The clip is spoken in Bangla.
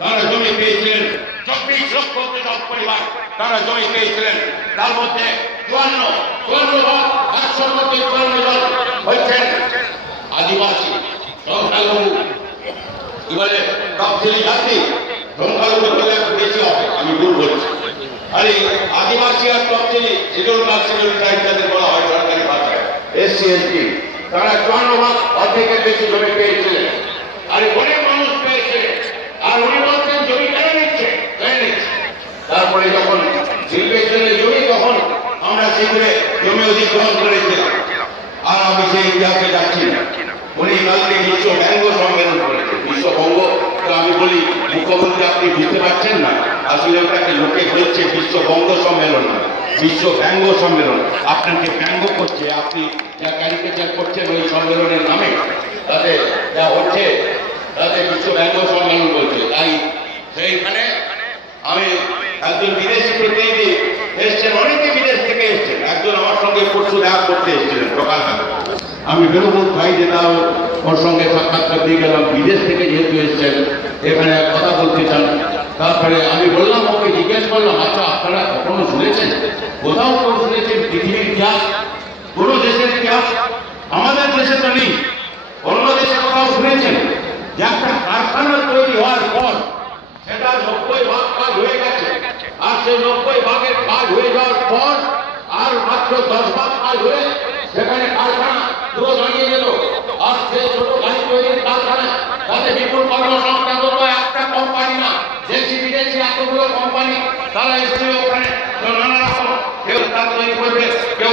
তারা জমি পেয়েছিলেন 24 লক্ষ কৃষক পরিবার তারা জমি পেয়েছিলেন। তার মধ্যে 54 ভাগ 100-র মধ্যে 54 জন হচ্ছেন আদিবাসী সংখ্যালঘু, কি বলে তফসিলি জাতি। সংখ্যালঘু বলে একটু বেশি হবে, আমি ভুল বলছি। আর এই আদিবাসী আর তফসিলি শিডিউল কাস্ট শিডিউল ট্রাইব যাদের বলা হয় সরকারি ভাষায় SC ST, তারা 54 ভাগ অর্ধেকের বেশি জমি পেয়েছিলেন। আর অনেক মানুষ পেয়েছে। আর উনি বলছেন জমি কেন নিচ্ছে। তারপরে যখন শিল্পের জন্য জমি, তখন আমরা শীঘ্রে জমি অধিগ্রহণ করেছিলাম। আর আমি সেই ইতিহাসে যাচ্ছি না। উনি কালকে বিশ্ব ব্যঙ্গ সম্মেলন করেছে। বিশ্ববঙ্গ, তো আমি বলি মুখ্যমন্ত্রী আপনি বুঝতে পারছেন না, আসলে ওটাকে লোকে বলছে বিশ্ববঙ্গ সম্মেলন না, বিশ্ব ব্যঙ্গ সম্মেলন। আপনাকে ব্যঙ্গ করছে, আপনি যা ক্যারিকেচার করছেন ওই সম্মেলনের নামে, তাতে যা হচ্ছে তাতে বিশ্ব ব্যঙ্গ সম্মেলন বলছে। তাই সেইখানে আমি একজন বিদেশি প্রতিনিধি এসছেন, অনেকে বিদেশ থেকে এসছেন। একজন আমার সঙ্গে পরশু দেখা করতে এসেছিলেন সকালবেলা। আমি বেরোবোধ ভাই যেটা ওর সঙ্গে সাক্ষাৎকার দিয়ে গেলাম, বিদেশ থেকে যেহেতু এসছেন এখানে কথা বলতে চান। তারপরে আমি বললাম, ওকে জিজ্ঞেস করলাম, আচ্ছা আপনারা কখনো শুনেছেন, কোথাও কেউ শুনেছেন পৃথিবীর ইতিহাস, কোন দেশের ইতিহাস? আমাদের দেশে তো নেই, অন্য দেশে কোথাও শুনেছেন যে একটা কারখানা তৈরি হওয়ার পর সেটা 90 ভাগ কাজ হয়ে গেছে, আর সেই 90 ভাগের কাজ হয়ে যাওয়ার পর আর মাত্র 10 ভাগ কাজ হয়ে সেখানে কারখানা পুরো দাঁড়িয়ে গেল। আর সেই ছোট গাড়ি তৈরির কারখানা, তাতে বিপুল কর্মসংস্থান হতো একটা কোম্পানি না, দেশি বিদেশি এতগুলো কোম্পানি তারা এসেছিল ওখানে। নানা রকম কেউ তার তৈরি করবে, কেউ